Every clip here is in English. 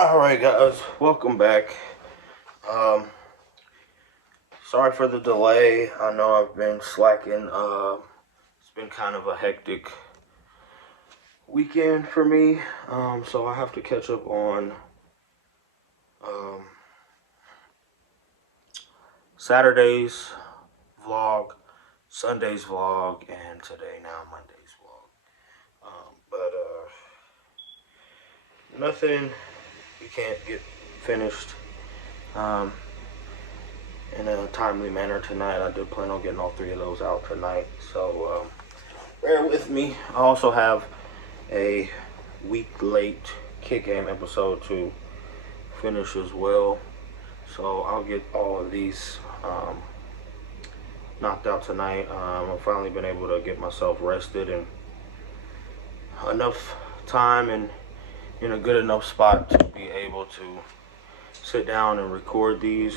Alright guys, welcome back. Sorry for the delay. I know I've been slacking. It's been kind of a hectic weekend for me. So I have to catch up on Saturday's vlog, Sunday's vlog, and today now Monday's vlog. But nothing you can't get finished in a timely manner tonight. I did plan on getting all three of those out tonight, so bear with me. I also have a week late kid game episode to finish as well, so I'll get all of these knocked out tonight. I've finally been able to get myself rested and enough time and in a good enough spot to be able to sit down and record these.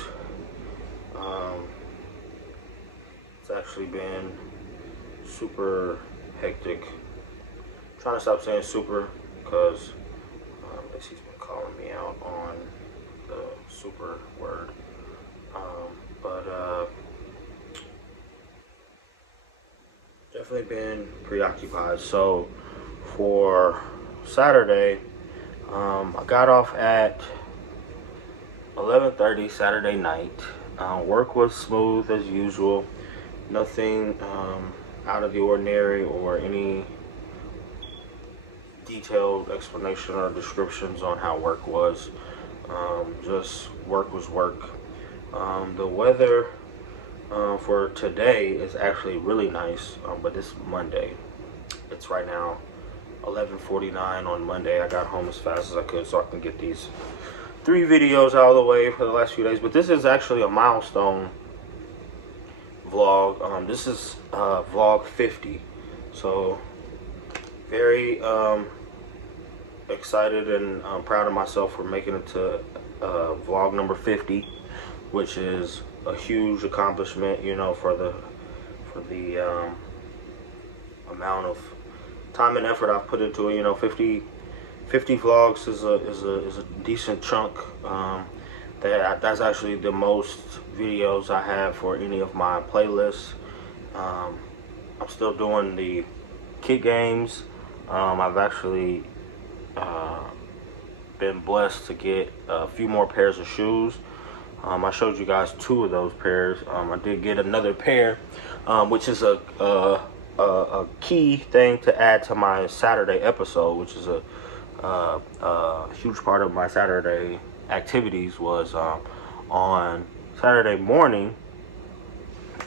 It's actually been super hectic. I'm trying to stop saying super because Macy's been calling me out on the super word. But definitely been preoccupied. So for Saturday, I got off at 11:30 Saturday night. Work was smooth as usual. Nothing out of the ordinary or any detailed explanation or descriptions on how work was. Just work was work. The weather for today is actually really nice, but it's Monday. It's right now 11:49 on Monday. I got home as fast as I could so I can get these 3 videos out of the way for the last few days. But this is actually a milestone vlog. This is vlog 50. So very excited and proud of myself for making it to vlog number 50, which is a huge accomplishment, you know, for the amount of time and effort I've put into it. You know, 50 vlogs is a decent chunk. That's actually the most videos I have for any of my playlists. I'm still doing the kid games. I've actually been blessed to get a few more pairs of shoes. I showed you guys 2 of those pairs. I did get another pair, which is a key thing to add to my Saturday episode, which is a huge part of my Saturday activities. Was on Saturday morning,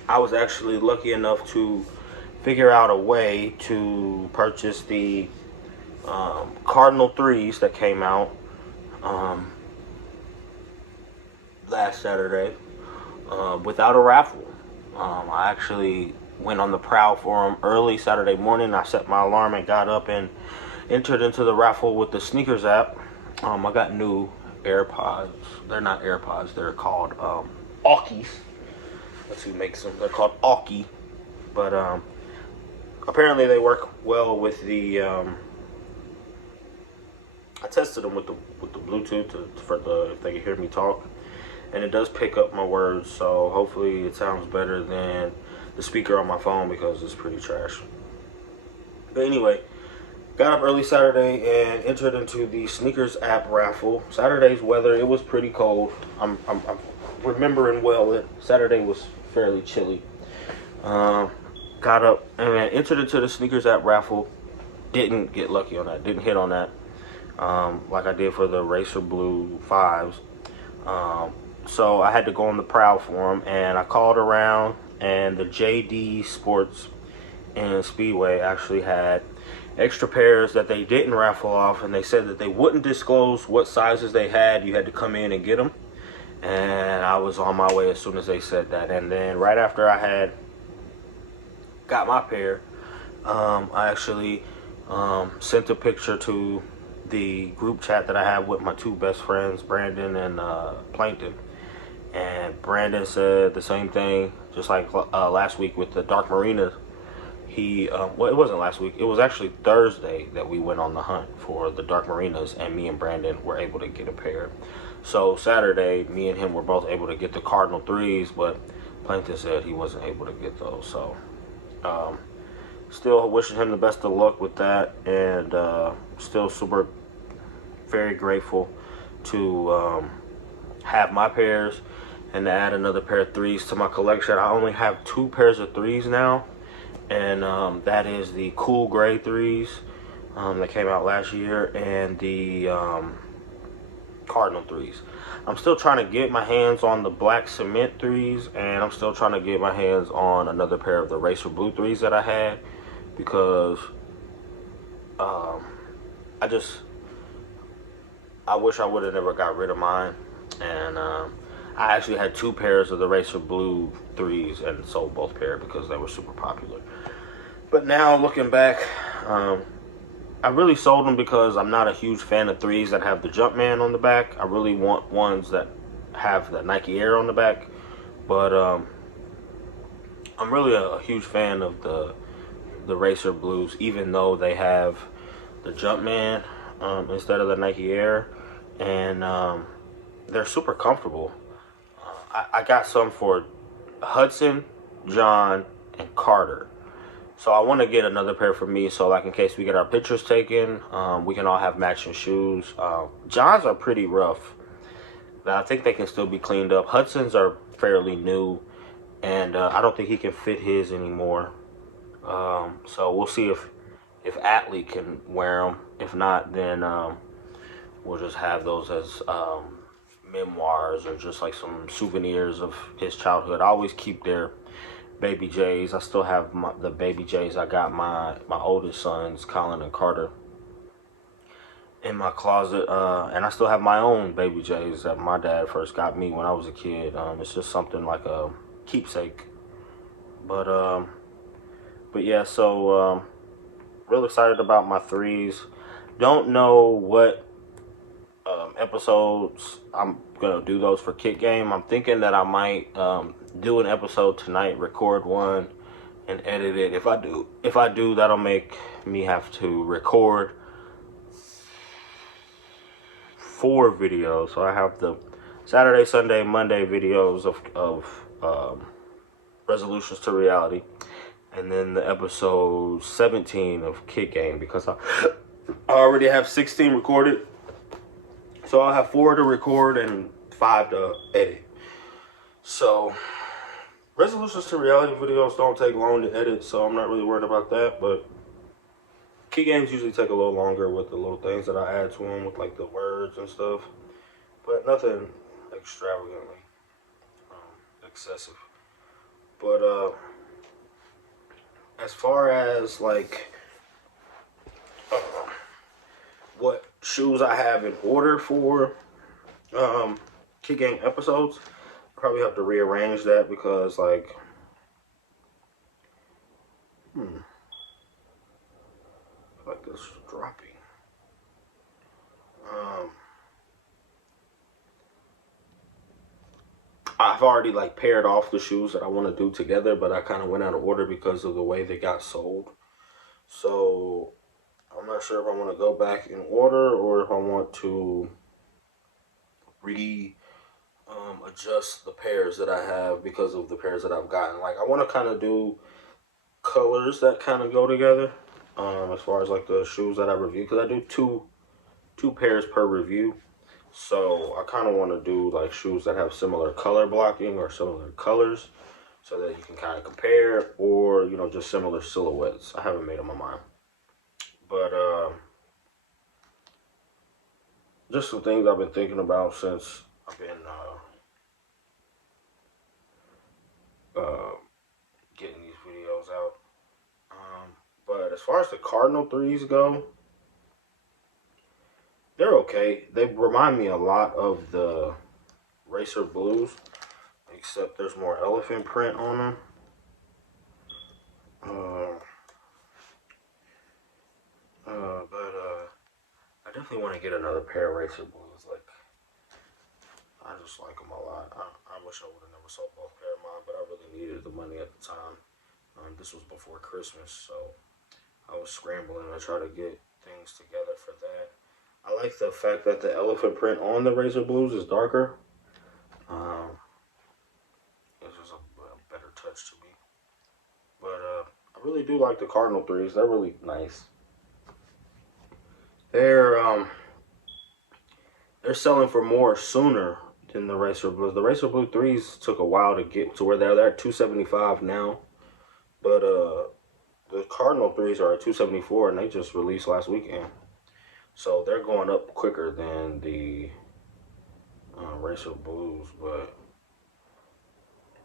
I was actually lucky enough to figure out a way to purchase the Cardinal 3s that came out last Saturday without a raffle. I actually went on the prowl for them early Saturday morning. I set my alarm and got up and entered into the raffle with the sneakers app. I got new AirPods. They're not AirPods. They're called Aukis. That's who makes them. They're called Auki. But apparently they work well with the. I tested them with the Bluetooth if they can hear me talk, and it does pick up my words. So hopefully it sounds better than the speaker on my phone because it's pretty trash. But anyway, got up early Saturday and entered into the sneakers app raffle. Saturday's weather, it was pretty cold. I'm remembering well that Saturday was fairly chilly. Got up and entered into the sneakers app raffle. Didn't get lucky on that. Didn't hit on that like I did for the Racer Blue 5s. So I had to go on the prowl for them, and I called around, and the JD Sports and Speedway actually had extra pairs that they didn't raffle off, and they said that they wouldn't disclose what sizes they had. You had to come in and get them, and I was on my way as soon as they said that. And then right after I had got my pair, I actually sent a picture to the group chat that I have with my 2 best friends, Brandon and Plankton. And Brandon said the same thing, just like last week with the Dark Marina. well, it wasn't last week. It was actually Thursday that we went on the hunt for the Dark Marinas, and me and Brandon were able to get a pair. So Saturday, me and him were both able to get the Cardinal 3s, but Plankton said he wasn't able to get those. So still wishing him the best of luck with that, and still very grateful to have my pairs and to add another pair of 3s to my collection. I only have 2 pairs of 3s now, and that is the cool gray 3s that came out last year, and the Cardinal 3s. I'm still trying to get my hands on the black cement 3s, and I'm still trying to get my hands on another pair of the Racer Blue 3s that I had, because I wish I would have never got rid of mine. And I actually had 2 pairs of the Racer Blue 3s and sold both pairs because they were super popular. But now looking back, I really sold them because I'm not a huge fan of 3s that have the Jumpman on the back. I really want ones that have the Nike Air on the back. But I'm really a huge fan of the Racer Blues, even though they have the Jumpman instead of the Nike Air. And they're super comfortable. I got some for Hudson, John, and Carter. So I want to get another pair for me, so like in case we get our pictures taken, we can all have matching shoes. John's are pretty rough, but I think they can still be cleaned up. Hudson's are fairly new, and I don't think he can fit his anymore. So we'll see if Atlee can wear them. If not, then we'll just have those as memoirs or just like some souvenirs of his childhood. I always keep their Baby J's. I still have the Baby J's. I got my oldest sons, Colin and Carter, in my closet, and I still have my own Baby J's that my dad first got me when I was a kid. It's just something like a keepsake. But yeah, so real excited about my 3s. Don't know what episodes I'm gonna do those for Kick Game. I'm thinking that I might do an episode tonight, record one, and edit it. If I do, that'll make me have to record 4 videos. So I have the Saturday, Sunday, Monday videos of resolutions to reality, and then the episode 17 of Kick Game, because I already have 16 recorded. So I'll have 4 to record and 5 to edit. So resolutions to reality videos don't take long to edit, so I'm not really worried about that. But key games usually take a little longer with the little things that I add to them, with like the words and stuff. But nothing extravagantly excessive. But as far as like what shoes I have in order for Kick Game episodes, I probably have to rearrange that, because like I feel like this is dropping. I've already like paired off the shoes that I want to do together, but I kind of went out of order because of the way they got sold. So I'm not sure if I want to go back in order or if I want to adjust the pairs that I have because of the pairs that I've gotten. Like, I want to kind of do colors that kind of go together as far as like the shoes that I review, because I do two pairs per review. So I kind of want to do like shoes that have similar color blocking or similar colors, so that you can kind of compare, or you know, just similar silhouettes. I haven't made up my mind. But just some things I've been thinking about since I've been getting these videos out. But as far as the Cardinal 3s go, they're okay. They remind me a lot of the Racer Blues, except there's more elephant print on them. But I definitely want to get another pair of Racer Blues. Like, I just like them a lot. I wish I would have never sold both pair of mine, but I really needed the money at the time. This was before Christmas, so I was scrambling to try to get things together for that. I like the fact that the elephant print on the Razor Blues is darker. It's just a better touch to me. But I really do like the Cardinal 3s. They're really nice. They're selling for more sooner than the Racer Blues. The Racer Blue 3s took a while to get to where they're at $275 now. But the Cardinal 3s are at $274 and they just released last weekend. So they're going up quicker than the Racer Blues. But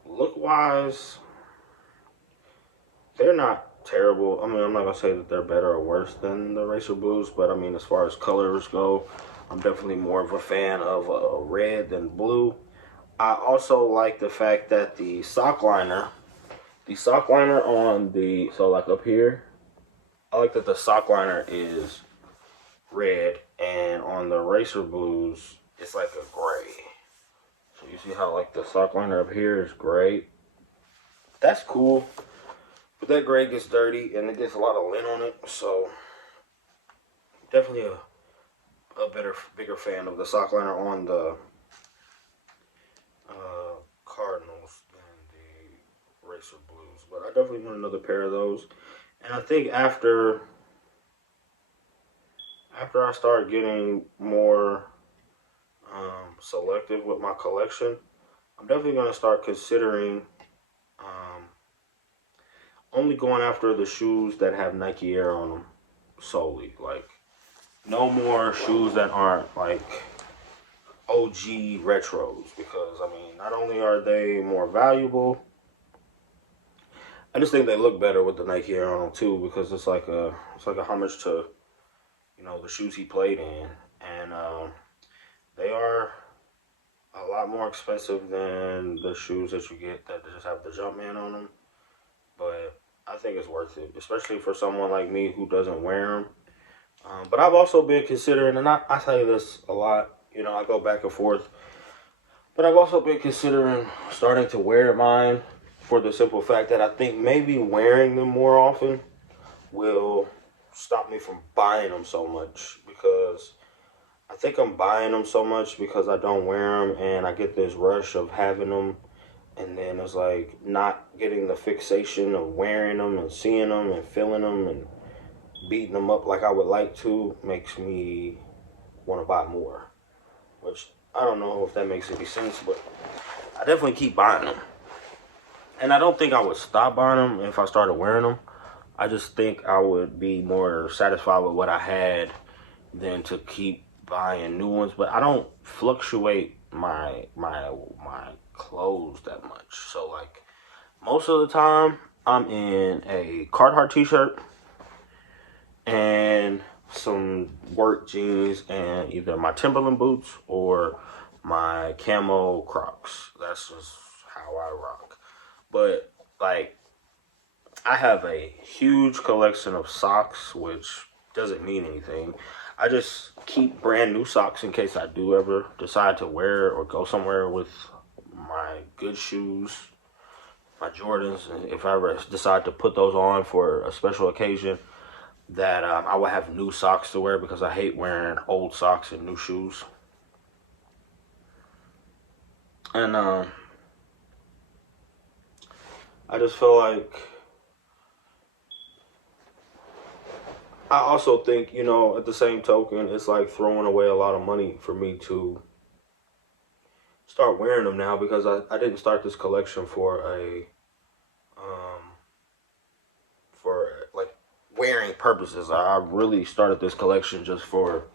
look-wise, they're not terrible. I mean, I'm not going to say that they're better or worse than the Racer Blues. But, I mean, as far as colors go, I'm definitely more of a fan of red than blue. I also like the fact that the sock liner on the, so like up here, I like that the sock liner is red, and on the Racer Blues, it's like a gray. So you see how like the sock liner up here is gray? That's cool. But that gray gets dirty and it gets a lot of lint on it, so definitely a bigger fan of the sock liner on the Cardinals than the Racer Blues. But I definitely want another pair of those. And I think after I start getting more selective with my collection, I'm definitely going to start considering only going after the shoes that have Nike Air on them solely. Like, no more shoes that aren't like OG retros, because I mean, not only are they more valuable, I just think they look better with the Nike Air on them too, because it's like a homage to, you know, the shoes he played in, and they are a lot more expensive than the shoes that you get that just have the Jumpman on them. But I think it's worth it, especially for someone like me who doesn't wear them. But I've also been considering, and I say this a lot, you know, I go back and forth, but I've also been considering starting to wear mine for the simple fact that I think maybe wearing them more often will stop me from buying them so much, because I think I'm buying them so much because I don't wear them, and I get this rush of having them, and then it's like not getting the fixation of wearing them and seeing them and feeling them and beating them up like I would like to makes me want to buy more, which I don't know if that makes any sense, but I definitely keep buying them. And I don't think I would stop buying them if I started wearing them. I just think I would be more satisfied with what I had than to keep buying new ones. But I don't fluctuate my clothes that much. So like most of the time I'm in a Carhartt t-shirt and some work jeans and either my Timberland boots or my camo Crocs. That's just how I rock. But like, I have a huge collection of socks, which doesn't mean anything. I just keep brand new socks in case I do ever decide to wear or go somewhere with my good shoes, my Jordans, and if I ever decide to put those on for a special occasion, that I will have new socks to wear, because I hate wearing old socks and new shoes. And I just feel like, I also think, you know, at the same token, it's like throwing away a lot of money for me to start wearing them now, because I didn't start this collection for like wearing purposes. I really started this collection just for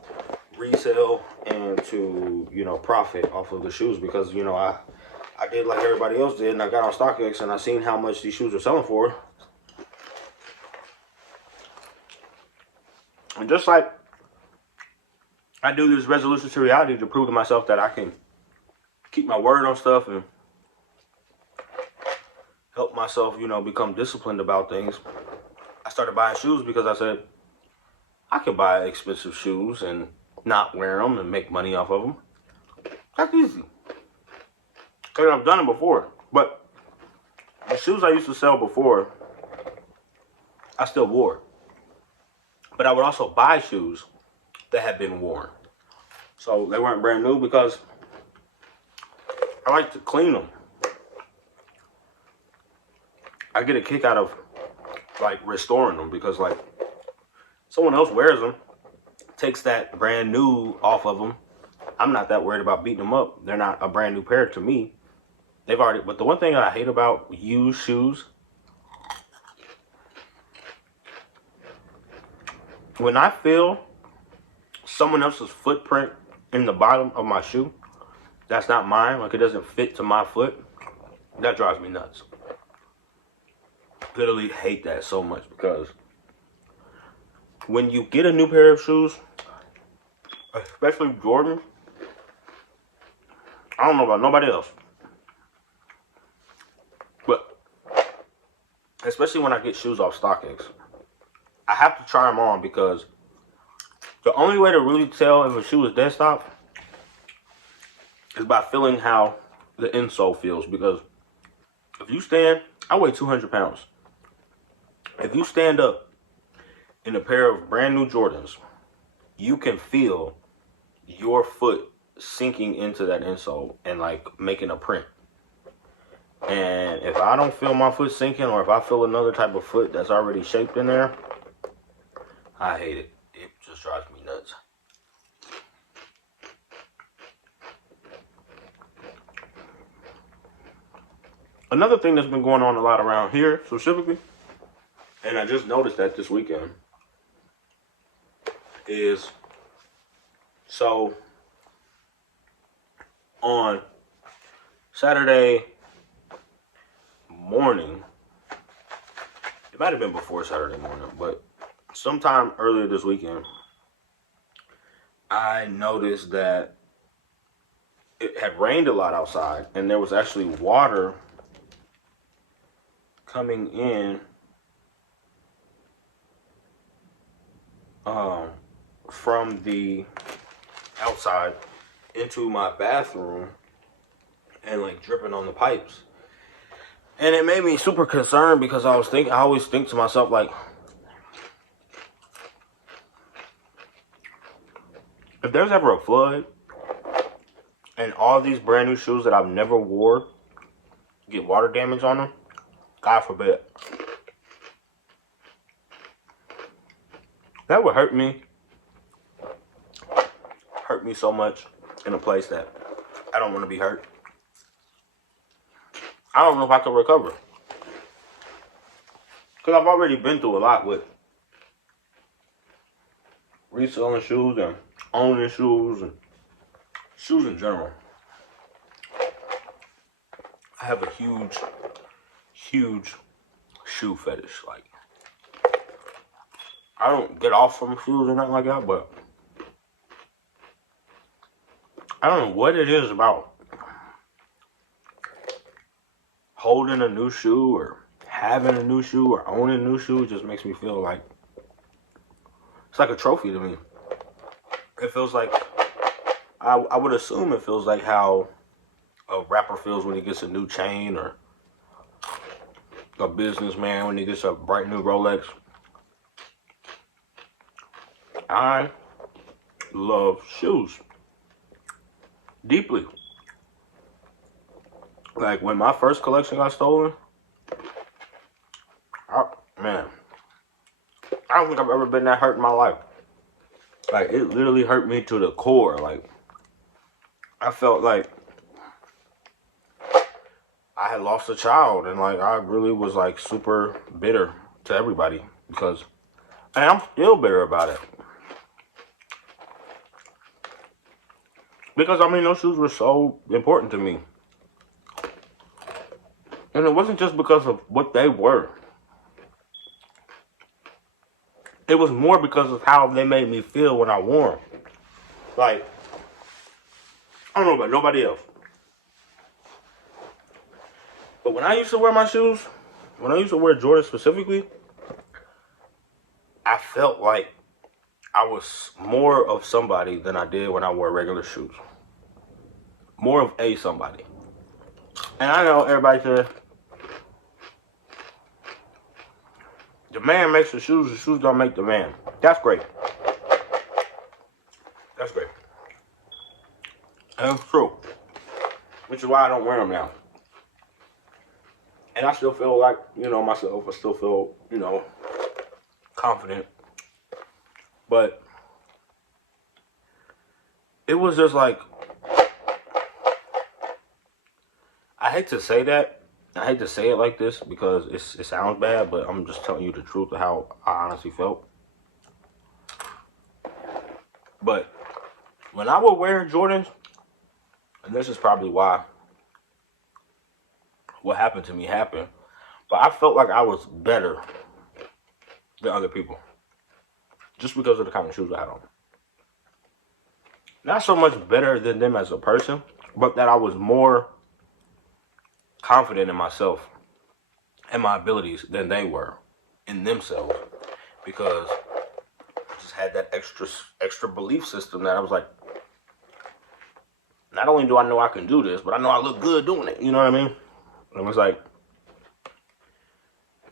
resale and to, you know, profit off of the shoes, because, you know, I did like everybody else did, and I got on StockX and I seen how much these shoes are selling for. And just like I do this resolution to reality to prove to myself that I can keep my word on stuff and help myself, you know, become disciplined about things, I started buying shoes because I said, I can buy expensive shoes and not wear them and make money off of them. That's easy. Because I've done it before. But the shoes I used to sell before, I still wore it. But I would also buy shoes that had been worn. So they weren't brand new because I like to clean them. I get a kick out of like restoring them because like someone else wears them, takes that brand new off of them. I'm not that worried about beating them up. They're not a brand new pair to me. They've already, but the one thing I hate about used shoes, when I feel someone else's footprint in the bottom of my shoe, that's not mine, like it doesn't fit to my foot, that drives me nuts. Literally hate that so much because when you get a new pair of shoes, especially Jordan, I don't know about nobody else, but especially when I get shoes off StockX, I have to try them on because the only way to really tell if a shoe is dead stop is by feeling how the insole feels. Because if you stand, I weigh 200 pounds. If you stand up in a pair of brand new Jordans, you can feel your foot sinking into that insole and like making a print. And if I don't feel my foot sinking, or if I feel another type of foot that's already shaped in there, I hate it. It just drives me nuts. Another thing that's been going on a lot around here specifically, and I just noticed that this weekend, is so on Saturday morning, it might have been before Saturday morning, but sometime earlier this weekend, I noticed that it had rained a lot outside and there was actually water coming in from the outside into my bathroom and like dripping on the pipes. And it made me super concerned because I always think to myself, like, if there's ever a flood and all these brand new shoes that I've never wore get water damage on them, God forbid, that would hurt me so much in a place that I don't want to be hurt. I don't know if I can recover, because I've already been through a lot with reselling shoes and owning shoes and shoes in general. I have a huge shoe fetish. Like, I don't get off from shoes or nothing like that, but I don't know what it is about holding a new shoe or having a new shoe or owning a new shoe. It just makes me feel like it's like a trophy to me. It feels like, I would assume it feels like how a rapper feels when he gets a new chain, or a businessman when he gets a bright new Rolex. I love shoes deeply. Like, when my first collection got stolen, man, I don't think I've ever been that hurt in my life. Like, it literally hurt me to the core. Like, I felt like I had lost a child, and like, I really was like super bitter to everybody because, and I'm still bitter about it. Because, I mean, those shoes were so important to me. And it wasn't just because of what they were. It was more because of how they made me feel when I wore them. Like, I don't know about nobody else, but when I used to wear my shoes, when I used to wear Jordan specifically, I felt like I was more of somebody than I did when I wore regular shoes. More of a somebody. And I know everybody says the man makes the shoes don't make the man. That's great. That's great. And it's true. Which is why I don't wear them now. And I still feel like, myself. I still feel, confident. But it was just like, I hate to say that. I hate to say it like this because it sounds bad, but I'm just telling you the truth of how I honestly felt. But when I would wear Jordans, and this is probably why what happened to me happened, but I felt like I was better than other people just because of the kind of shoes I had on. Not so much better than them as a person, but that I was more confident in myself and my abilities than they were in themselves, because I just had that extra belief system that I was like, not only do I know I can do this, but I know I look good doing it. You know what I mean? And it was like,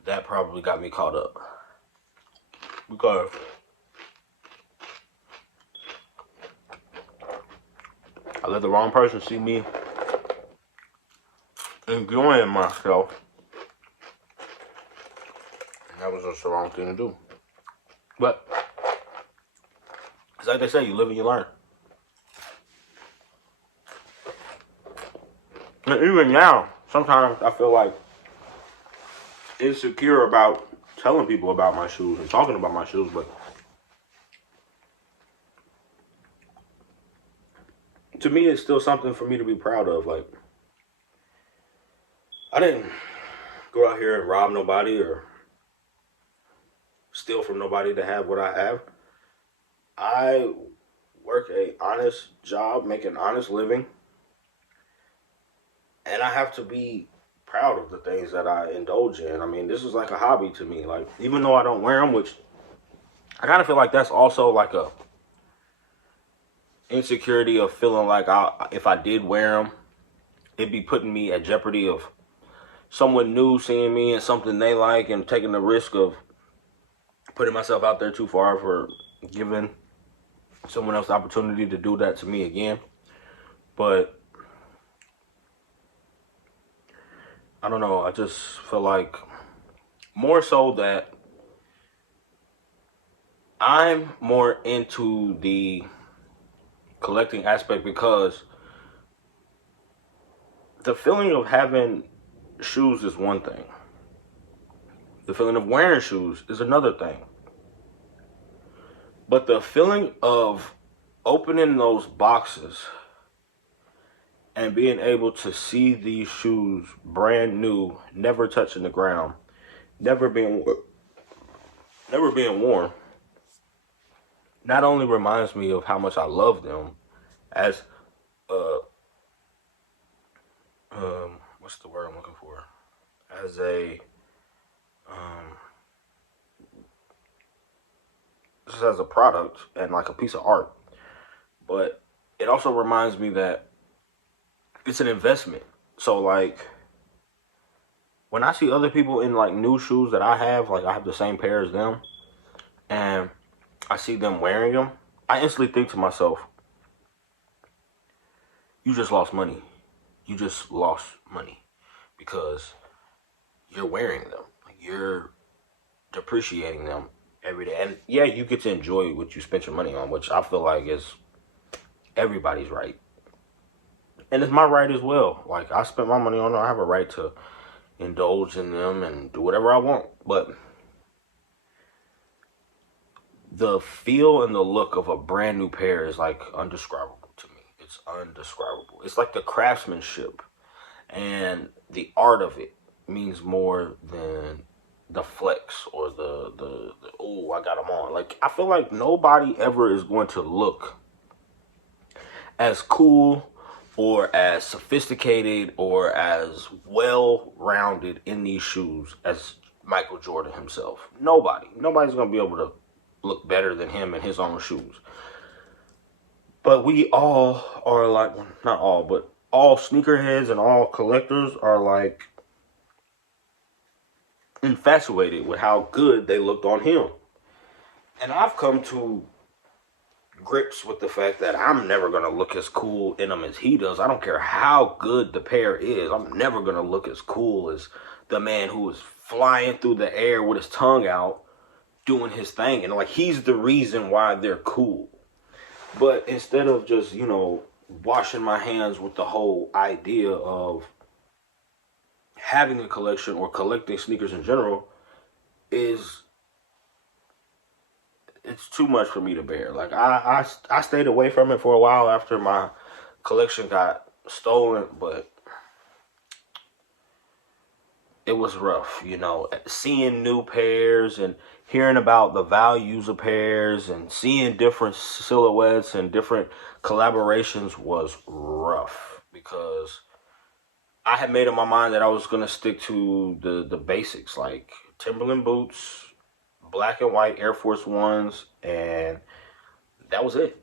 that probably got me caught up. Because I let the wrong person see me enjoying myself. And that was just the wrong thing to do. But it's like they say, you live and you learn. And even now, sometimes I feel like insecure about telling people about my shoes and talking about my shoes, but to me, it's still something for me to be proud of. Like, I didn't go out here and rob nobody or steal from nobody to have what I have. I work a honest job, make an honest living, and I have to be proud of the things that I indulge in. I mean, this is like a hobby to me. Like, even though I don't wear them, which I kind of feel like that's also like a insecurity of feeling like if I did wear them, it'd be putting me at jeopardy of someone new seeing me and something they like and taking the risk of putting myself out there too far for giving someone else the opportunity to do that to me again. But I don't know, I just feel like more so that I'm more into the collecting aspect, because the feeling of having shoes is one thing. The feeling of wearing shoes is another thing. But the feeling of opening those boxes and being able to see these shoes brand new, never touching the ground, never being worn, not only reminds me of how much I love them as what's the word I'm looking for? As a just as a product and like a piece of art, but it also reminds me that it's an investment. So like when I see other people in like new shoes that I have, like I have the same pair as them, and I see them wearing them, I instantly think to myself, you just lost money. You just lost money because you're wearing them. Like, you're depreciating them every day. And yeah, you get to enjoy what you spent your money on, which I feel like is everybody's right. And it's my right as well. Like, I spent my money on them. I have a right to indulge in them and do whatever I want. But the feel and the look of a brand new pair is like undescribable to me. It's undescribable. It's like the craftsmanship and the art of it means more than the flex or the oh, I got them on. Like, I feel like nobody ever is going to look as cool or as sophisticated or as well-rounded in these shoes as Michael Jordan himself. Nobody's going to be able to look better than him in his own shoes. But we all are like, well, not all, but all sneakerheads and all collectors are like infatuated with how good they looked on him. And I've come to grips with the fact that I'm never going to look as cool in them as he does. I don't care how good the pair is. I'm never going to look as cool as the man who is flying through the air with his tongue out doing his thing. And like, he's the reason why they're cool. But instead of just, you know, washing my hands with the whole idea of having a collection or collecting sneakers in general, it's too much for me to bear. Like, I stayed away from it for a while after my collection got stolen, but it was rough, you know, seeing new pairs and hearing about the values of pairs and seeing different silhouettes and different collaborations was rough, because I had made up my mind that I was going to stick to the basics, like Timberland boots, black and white Air Force Ones, and that was it.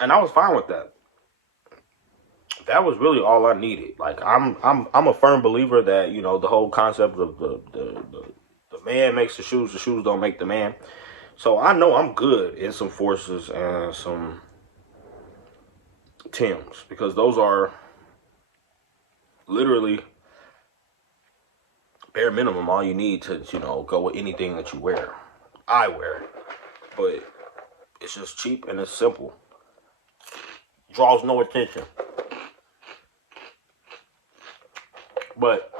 And I was fine with that. That was really all I needed. Like, I'm a firm believer that, you know, the whole concept of the man makes the shoes don't make the man. So I know I'm good in some Forces and some Tims, because those are literally bare minimum all you need to, you know, go with anything that you wear. I wear it, but it's just cheap and it's simple. Draws no attention. But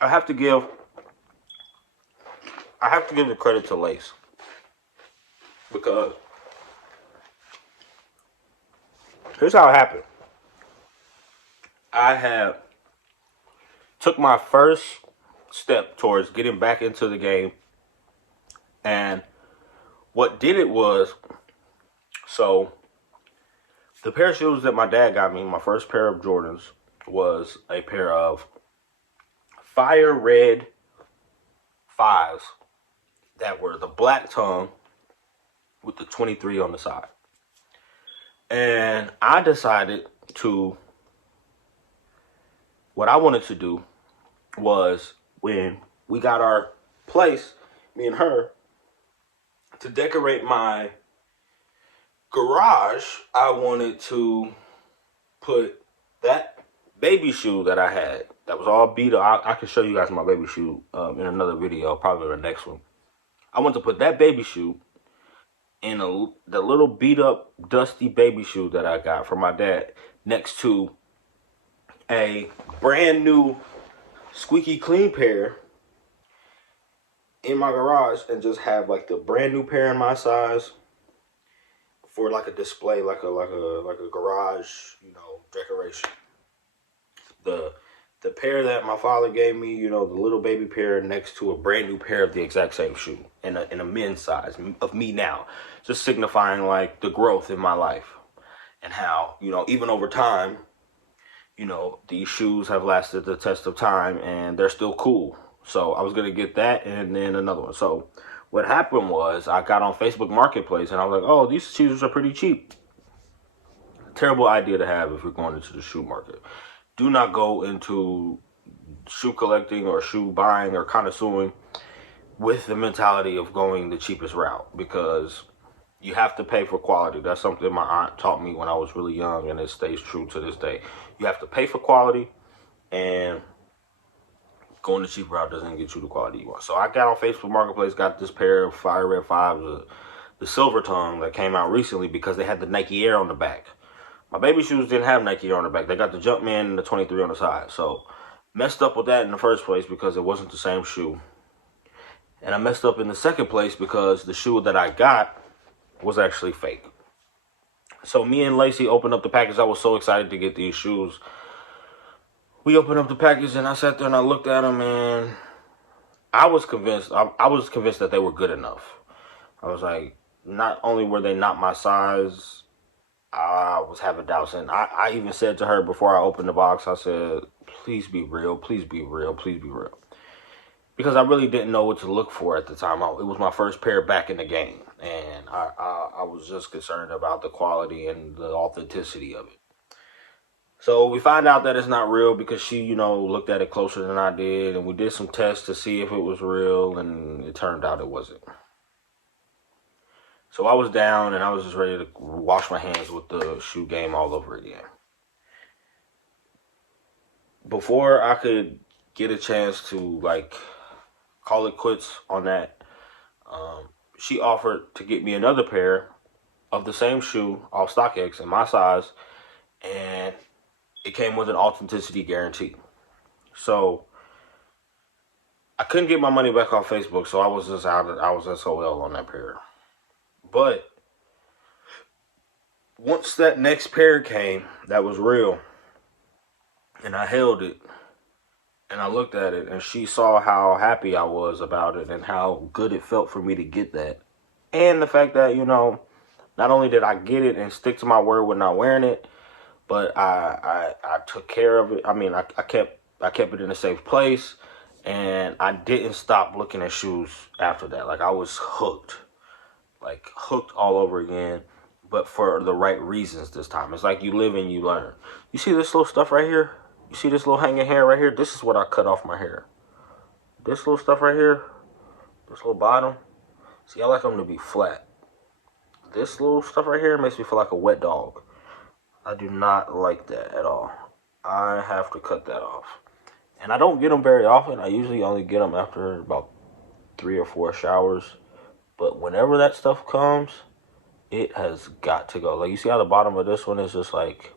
I have to give the credit to Lace, because here's how it happened. I have took my first step towards getting back into the game, and what did it was, so the pair of shoes that my dad got me, my first pair of Jordans, was a pair of fire red 5s that were the black tongue with the 23 on the side. And I decided what I wanted to do was, when we got our place, me and her, to decorate my garage, I wanted to put that baby shoe that I had that was all beat up. I can show you guys my baby shoe in another video, probably the next one. I want to put that baby shoe in the little beat up dusty baby shoe that I got from my dad next to a brand new squeaky clean pair in my garage, and just have like the brand new pair in my size for like a display, like a garage, you know, decoration. The pair that my father gave me, you know, the little baby pair next to a brand new pair of the exact same shoe in a men's size of me now, just signifying like the growth in my life, and how, you know, even over time, you know, these shoes have lasted the test of time and they're still cool. So I was going to get that and then another one. So what happened was, I got on Facebook Marketplace and I was like, oh, these shoes are pretty cheap. Terrible idea to have if you're going into the shoe market. Do not go into shoe collecting or shoe buying or connoisseuring with the mentality of going the cheapest route, because you have to pay for quality. That's something my aunt taught me when I was really young, and it stays true to this day. You have to pay for quality, and going the cheap route doesn't get you the quality you want. So I got on Facebook Marketplace, got this pair of fire red 5s, the silver tongue that came out recently, because they had the Nike Air on the back. My baby shoes didn't have Nike Air on the back. They got the Jumpman and the 23 on the side. So messed up with that in the first place because it wasn't the same shoe. And I messed up in the second place because the shoe that I got was actually fake. So me and Lacey opened up the package. I was so excited to get these shoes. We opened up the package and I sat there and I looked at them, and I was convinced. I was convinced that they were good enough. I was like, not only were they not my size, I was having doubts. And I even said to her before I opened the box, I said, please be real, please be real, please be real. Because I really didn't know what to look for at the time. It was my first pair back in the game. And I was just concerned about the quality and the authenticity of it. So we find out that it's not real because she, you know, looked at it closer than I did, and we did some tests to see if it was real, and it turned out it wasn't. So I was down, and I was just ready to wash my hands with the shoe game all over again. Before I could get a chance to, like, call it quits on that, she offered to get me another pair of the same shoe off StockX in my size, and it came with an authenticity guarantee. So I couldn't get my money back off Facebook, so I was just out. I was SOL on that pair. But once that next pair came, that was real, and I held it, and I looked at it, and she saw how happy I was about it, and how good it felt for me to get that, and the fact that, you know, not only did I get it and stick to my word with not wearing it, but I took care of it. I mean, I kept it in a safe place, and I didn't stop looking at shoes after that. Like, I was hooked, like hooked all over again, but for the right reasons this time. It's like you live and you learn. You see this little stuff right here? You see this little hanging hair right here? This is what I cut off my hair. This little stuff right here, this little bottom. See, I like them to be flat. This little stuff right here makes me feel like a wet dog. I do not like that at all. I have to cut that off. And I don't get them very often. I usually only get them after about 3 or 4 showers. But whenever that stuff comes, it has got to go. Like, you see how the bottom of this one is just like,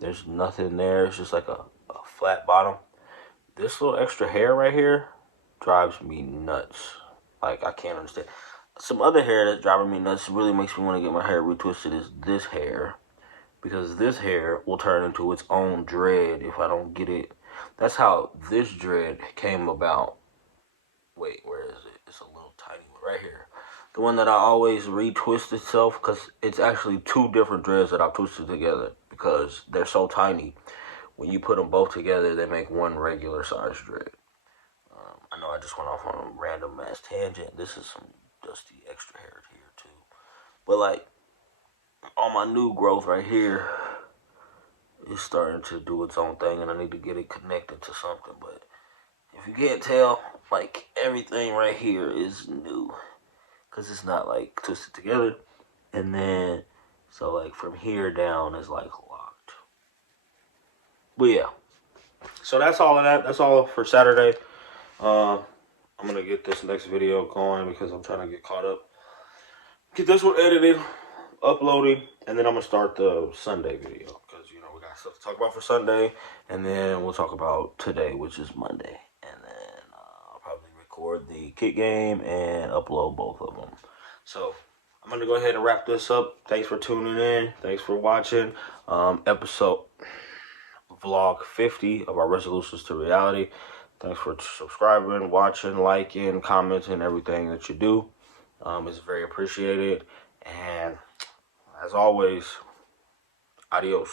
there's nothing there. It's just like a flat bottom. This little extra hair right here drives me nuts. Like, I can't understand. Some other hair that's driving me nuts really makes me want to get my hair retwisted is this hair. Because this hair will turn into its own dread if I don't get it. That's how this dread came about. Wait, where is it? It's a little tiny one right here. The one that I always retwist itself, because it's actually 2 different dreads that I twisted together because they're so tiny. When you put them both together, they make one regular size dread. I know I just went off on a random ass tangent. This is some dusty extra hair here too. But like, all my new growth right here is starting to do its own thing, and I need to get it connected to something. But if you can't tell, like, everything right here is new because it's not like twisted together. And then, so like from here down is like locked. But yeah, so that's all of that. That's all for Saturday. I'm gonna get this next video going because I'm trying to get caught up. Get this one edited, uploading, and then I'm gonna start the Sunday video because, you know, we got stuff to talk about for Sunday, and then we'll talk about today, which is Monday, and then I'll probably record the kick game and upload both of them. So I'm gonna go ahead and wrap this up. Thanks for tuning in. Thanks for watching. Episode vlog 50 of our resolutions to reality. Thanks for subscribing, watching, liking, commenting, everything that you do. It's very appreciated. And as always, adios.